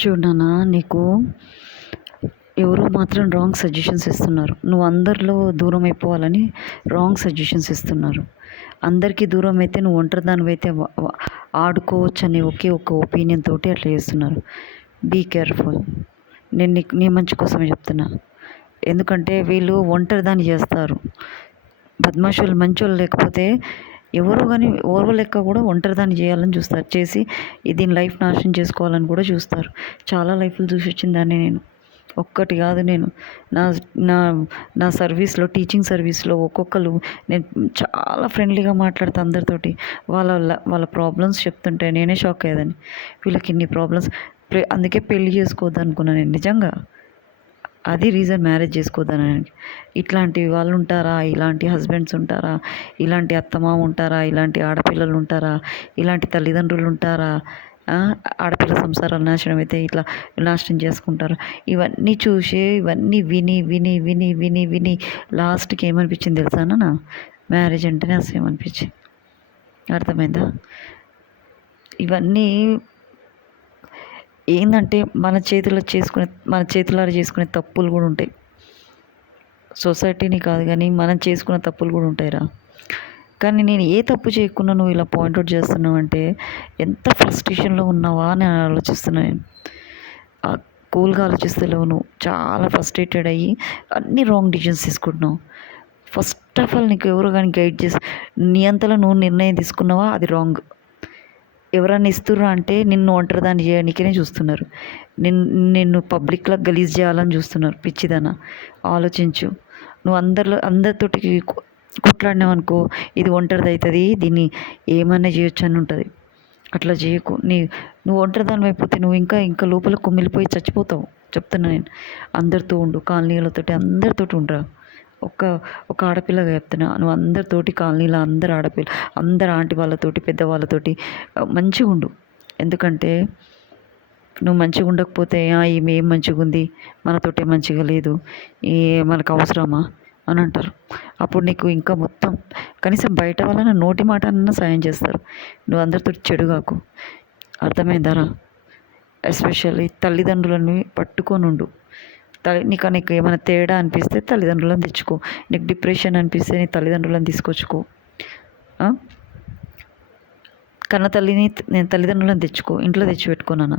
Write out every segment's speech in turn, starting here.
చూడనా నీకు ఎవరో మాత్రం రాంగ్ సజెషన్స్ ఇస్తున్నారు. నువ్వు అందరిలో దూరం అయిపోవాలని రాంగ్ సజెషన్స్ ఇస్తున్నారు. అందరికీ దూరం అయితే నువ్వు ఒంటరిదానివైతే ఆడుకోవచ్చు అనే ఒకే ఒక ఒపీనియన్ తోటి అట్లా చేస్తున్నారు. Be careful. నేను నీకు నీ మంచి కోసమే చెప్తున్నా. ఎందుకంటే వీళ్ళు ఒంటరిదాన్ని చేస్తారు. బద్మాషులు మంచోళ్ళు లేకపోతే ఎవరో కానీ ఓర్వ లెక్క కూడా ఒంటరిదాన్ని చేయాలని చూస్తారు. చేసి దీని లైఫ్ నాశనం చేసుకోవాలని కూడా చూస్తారు. చాలా లైఫ్లు చూసి వచ్చిన దాన్ని నేను. ఒక్కటి కాదు, నేను నా నా నా సర్వీస్లో, టీచింగ్ సర్వీస్లో ఒక్కొక్కరు నేను చాలా ఫ్రెండ్లీగా మాట్లాడుతా అందరితోటి. వాళ్ళ ప్రాబ్లమ్స్ చెప్తుంటే నేనే షాక్ అయ్యేదాన్ని. వీళ్ళకి ఇన్ని ప్రాబ్లమ్స్, అందుకే పెళ్లి చేసుకోవద్దు అనుకున్నాను నేను నిజంగా. అది రీజన్ మ్యారేజ్ చేసుకోవద్దనడానికి. ఇట్లాంటి వాళ్ళు ఉంటారా, ఇలాంటి హస్బెండ్స్ ఉంటారా, ఇలాంటి అత్తమామ ఉంటారా, ఇలాంటి ఆడపిల్లలు ఉంటారా, ఇలాంటి తల్లిదండ్రులు ఉంటారా, ఆడపిల్ల సంసారాలు నాశనం అయితే ఇట్లా నాశనం చేసుకుంటారు. ఇవన్నీ చూసి ఇవన్నీ విని విని విని విని విని లాస్ట్కి ఏమనిపించింది తెలుసా నా మ్యారేజ్ అంటేనే అసహ్యం అనిపించింది. అర్థమైందా? ఇవన్నీ ఏంటంటే మన చేతులారా చేసుకునే తప్పులు కూడా ఉంటాయి. సొసైటీని కాదు కానీ మనం చేసుకున్న తప్పులు కూడా ఉంటాయిరా. కానీ నేను ఏ తప్పు చేయకుండా నువ్వు ఇలా పాయింట్అవుట్ చేస్తున్నావు అంటే ఎంత ఫ్రస్ట్రేషన్లో ఉన్నావా అని ఆలోచిస్తున్నా నేను. కూల్గా ఆలోచిస్తలేవు, నువ్వు చాలా ఫ్రస్ట్రేటెడ్ అయ్యి అన్ని రాంగ్ డిసిషన్స్ తీసుకుంటున్నావు. ఫస్ట్ ఆఫ్ ఆల్ నీకు ఎవరు కానీ గైడ్ చేసి నీ అంతలో నువ్వు నిర్ణయం తీసుకున్నావా, అది రాంగ్. ఎవరన్నా ఇస్తుర్రా అంటే నిన్ను ఒంటరిదాన్ని చేయడానికే చూస్తున్నారు. నిన్ను పబ్లిక్లో గలీజ్ చేయాలని చూస్తున్నారు. పిచ్చిదనా, ఆలోచించు. నువ్వు అందరితోటి కొట్లాడినావు అనుకో, ఇది ఒంటరిది అవుతుంది, దీన్ని ఏమైనా చేయొచ్చు అని ఉంటుంది. అట్లా చేయకు. నువ్వు ఒంటరిదాని అయిపోతే నువ్వు ఇంకా ఇంకా లోపల కుమిలిపోయి చచ్చిపోతావు. చెప్తున్నా నేను. అందరితో ఉండు, కాలనీలతోటి అందరితోటి ఉండరా. ఒక ఆడపిల్లగా చెప్తున్నా, నువ్వు అందరితోటి కాలనీలో అందరు ఆంటీ వాళ్ళతోటి, పెద్దవాళ్ళతోటి మంచిగా ఉండు. ఎందుకంటే నువ్వు మంచిగా ఉండకపోతే ఈమె ఏం మంచిగా ఉంది, మనతోటే మంచిగా లేదు, మనకు అవసరమా అని అంటారు. అప్పుడు నీకు ఇంకా మొత్తం కనీసం బయట వాళ్ళని నోటి మాట అన్నా సాయం చేస్తారు. నువ్వు అందరితో చెడుగాకు. అర్థమైందారా? ఎస్పెషల్లీ తల్లిదండ్రులని పట్టుకొని ఉండు. నీకు ఏమైనా తేడా అనిపిస్తే తల్లిదండ్రులను తెచ్చుకో. నీకు డిప్రెషన్ అనిపిస్తే నీ తల్లిదండ్రులను తీసుకొచ్చుకో. కన్న నేను తల్లిదండ్రులను తెచ్చుకో, ఇంట్లో తెచ్చిపెట్టుకున్నాను.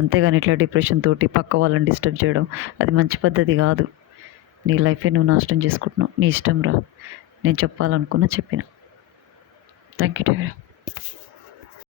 అంతేగాని ఇట్లా డిప్రెషన్ తోటి పక్క వాళ్ళని డిస్టర్బ్ చేయడం అది మంచి పద్ధతి కాదు. నీ లైఫే నువ్వు నాశనం చేసుకుంటున్నావు. నీ ఇష్టం రా. నేను చెప్పాలనుకున్నా చెప్పిన. Thank you.